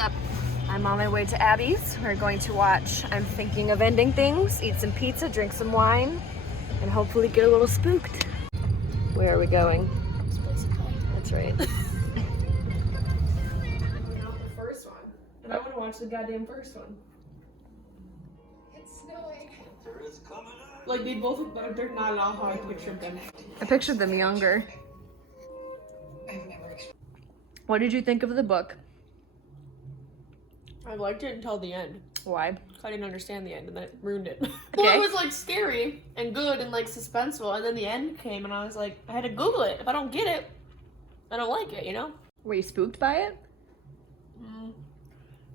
up? I'm on my way to Abby's. We're going to watch I'm Thinking of Ending Things, eat some pizza, drink some wine, and hopefully get a little spooked. Where are we going? That's right. The first one. And I want to watch the goddamn first one. It's snowing. Like, they both look like they're not at all how I pictured them. I pictured them younger. What did you think of the book? I liked it until the end. Why? I didn't understand the end, and then it ruined it. Well, it was like scary and good and like suspenseful, and then the end came, and I was like, I had to Google it. If I don't get it, I don't like it, you know? Were you spooked by it?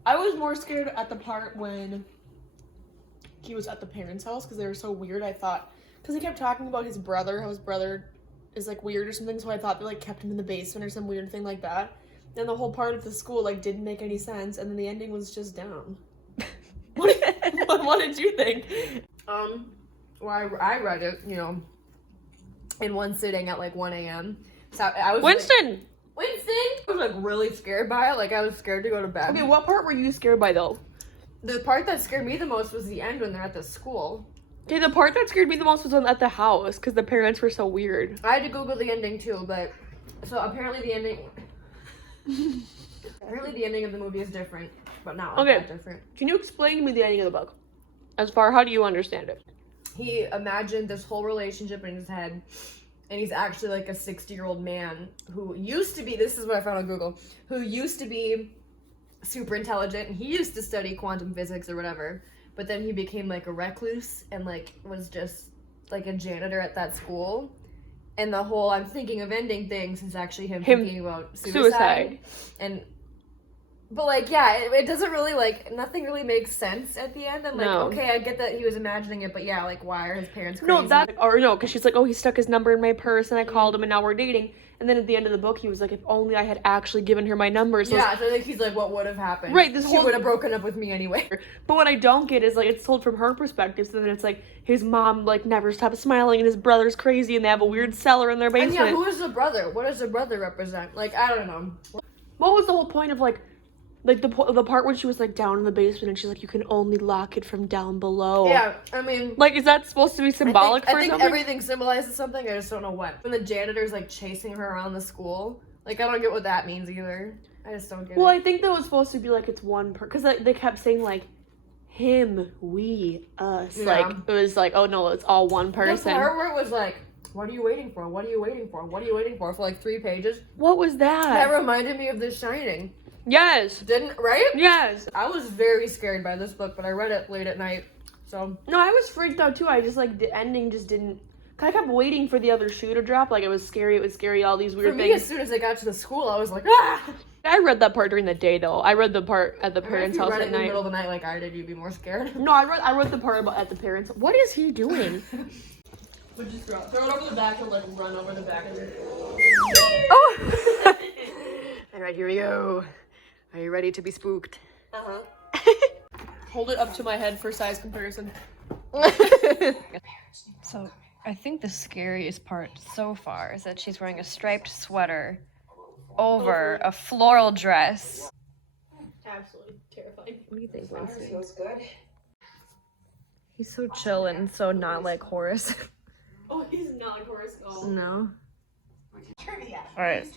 I was more scared at the part when he was at the parents' house because they were so weird. I thought, because he kept talking about his brother, how his brother is like weird or something, so I thought they like kept him in the basement or some weird thing like that. And the whole part of the school like didn't make any sense, and then the ending was just dumb. What did you think? Well, I read it, you know, in one sitting at like 1 a.m. So I was Winston! Winston! I was like really scared by it. Like I was scared to go to bed. Okay, what part were you scared by though? The part that scared me the most was the end when they're at the school. Okay, the part that scared me the most was at the house because the parents were so weird. I had to Google the ending too, but so apparently the ending. Apparently the ending of the movie is different, but not like that different. Can you explain to me the ending of the book? As far, how do you understand it? He imagined this whole relationship in his head, and he's actually like a 60-year-old man who used to be, this is what I found on Google, who used to be super intelligent, and he used to study quantum physics or whatever, but then he became like a recluse and like was just like a janitor at that school. And the whole I'm thinking of ending things is actually him thinking about suicide. But like, yeah, it doesn't really like, nothing really makes sense at the end. And like, okay, I get that he was imagining it, but yeah, like, why are his parents crazy? No, because she's like, oh, he stuck his number in my purse and I called him and now we're dating. And then at the end of the book, he was like, if only I had actually given her my number. So yeah, so like, he's like, what would have happened? Right, she would have broken up with me anyway. But what I don't get is like, it's told from her perspective. So then it's like, his mom like never stops smiling and his brother's crazy and they have a weird cellar in their basement. And yeah, who is the brother? What does the brother represent? Like, I don't know. What was the whole point of like the part when she was like down in the basement and she's like, you can only lock it from down below. Yeah, I mean, like, is that supposed to be symbolic for something? I think everything symbolizes something. I just don't know what. When the janitor's like chasing her around the school, like I don't get what that means either. I just don't get it. Well, I think that was supposed to be like it's one because they kept saying like him, we, us. Yeah. Like it was like, oh no, it's all one person. The part where it was like, what are you waiting for? What are you waiting for? What are you waiting for like 3 pages? What was that? That reminded me of The Shining. Yes. Didn't, right? Yes. I was very scared by this book, but I read it late at night, so. No, I was freaked out too. I just like, the ending just didn't, I kept waiting for the other shoe to drop. Like, it was scary, all these weird things. For me, as soon as I got to the school, I was like, ah! I read that part during the day, though. I read the part at the parents' house at night. If you read it in the middle of the night like I did, you'd be more scared. No, I read the part about at the parents' house. What is he doing? But just throw it over the back and like run over the back and oh! Alright, here we go. Are you ready to be spooked? Hold it up to my head for size comparison. So, I think the scariest part so far is that she's wearing a striped sweater over a floral dress. Absolutely terrifying. What do you think, Flowers feels good. He's so chill and so not like Horace. Oh, he's not like Horace at all. No. Trivia. Alright.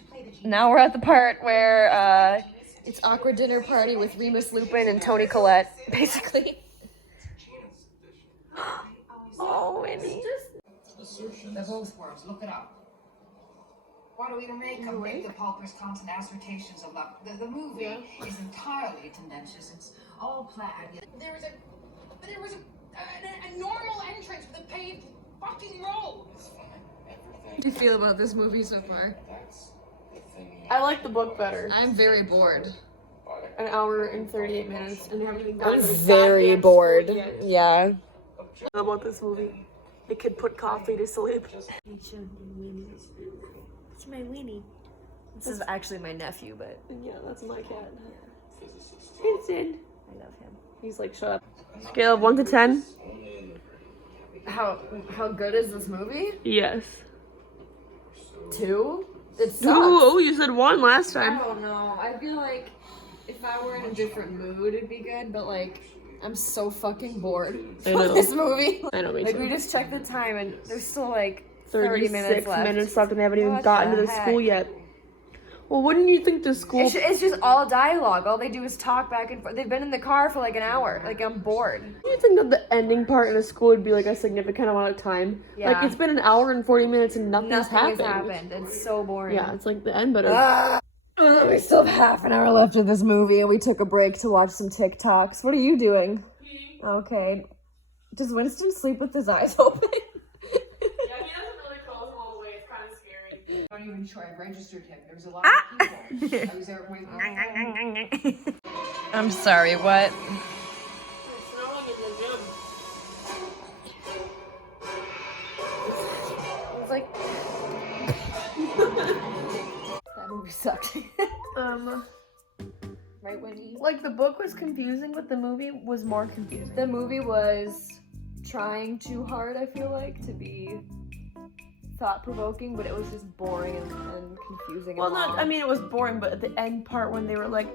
Now we're at the part where it's awkward dinner party with Remus Lupin and Toni Collette, basically. Oh, Winnie. The ghost words, look it up. What are we to make of the Pauper's constant assertions of love? The movie is entirely tendentious. It's all planned. There was a normal entrance with a paved fucking road. How do you feel about this movie so far? I like the book better. I'm very bored. An hour and 38 minutes and haven't even I'm very bored. Yeah. About this movie. It could put coffee to sleep. It's my Winnie. This is actually my nephew, but yeah, that's my cat. Winston. I love him. He's like, shut up. Scale of 1 to 10. How good is this movie? Yes. 2? It sucks. Oh, you said 1 last time. I don't know. I feel like if I were in a different mood, it'd be good. But like, I'm so fucking bored I with know. this movie. I know, me Like too. we just checked the time and there's still like 36 minutes left. and they haven't even What gotten the to the heck? school yet. Well, wouldn't you think the school... It's just all dialogue. All they do is talk back and forth. They've been in the car for like an hour. Like I'm bored. Do you think that the ending part in a school would be like a significant amount of time? Yeah. Like it's been an hour and 40 minutes and nothing has Nothing has happened. It's so boring. Yeah, it's like the end, but We still have half an hour left of this movie and we took a break to watch some TikToks. What are you doing? Okay. Does Winston sleep with his eyes open? yeah, he doesn't really close them all the way. It's kind of scary. I'm not even sure I registered him. There was a lot of people. I was there waiting. I'm sorry, what? It's snowing in the gym. It's like that movie sucked. Right, Wendy? Like the book was confusing, but the movie was more confusing. The movie was trying too hard, I feel like, to be thought-provoking, but it was just boring and confusing. Well, and not. long. I mean, it was boring, but at the end part when they were like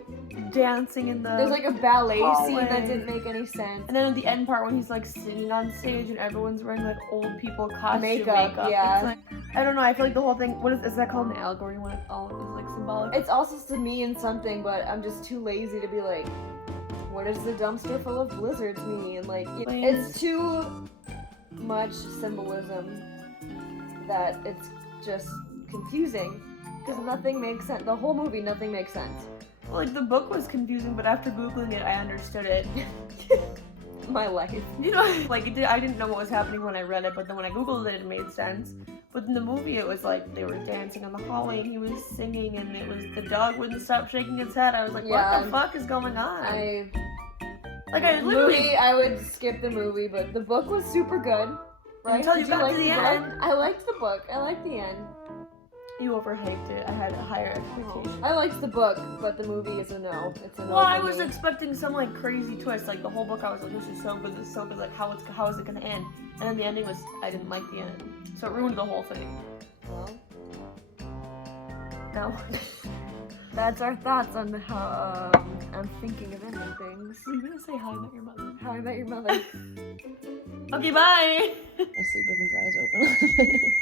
dancing in the. There's like a ballet scene hallway. that didn't make any sense. And then at the end part when he's like singing on stage and everyone's wearing like old people costume Makeup, yeah. It's like, I don't know. I feel like the whole thing. What is that called? An allegory when it all is like symbolic. It's also to mean something, but I'm just too lazy to be like, what does the dumpster full of blizzards mean? Like, it's too much symbolism that it's just confusing because nothing makes sense. The whole movie, nothing makes sense. Like the book was confusing, but after googling it, I understood it. My life. You know, like it did, I didn't know what was happening when I read it, but then when I googled it, it made sense. But in the movie, it was like they were dancing on the hallway and he was singing, and it was the dog wouldn't stop shaking its head. I was like, Yeah. what the fuck is going on? I literally. I would skip the movie, but the book was super good. Right? Until you Did got like to the book? end. I liked the book. I liked the end. You overhyped it. I had higher expectations. I liked the book, but the movie is a no. It's a no. Well, I for was me. expecting some like crazy twist. Like the whole book, I was like, this is so good, this is so good. Like how is it gonna end? And then the ending was, I didn't like the end, so it ruined the whole thing. Well, No. that's our thoughts on how I'm thinking of ending things. Are you gonna say How I Met Your Mother? How I Met Your Mother. Okay, bye. Asleep with his eyes open.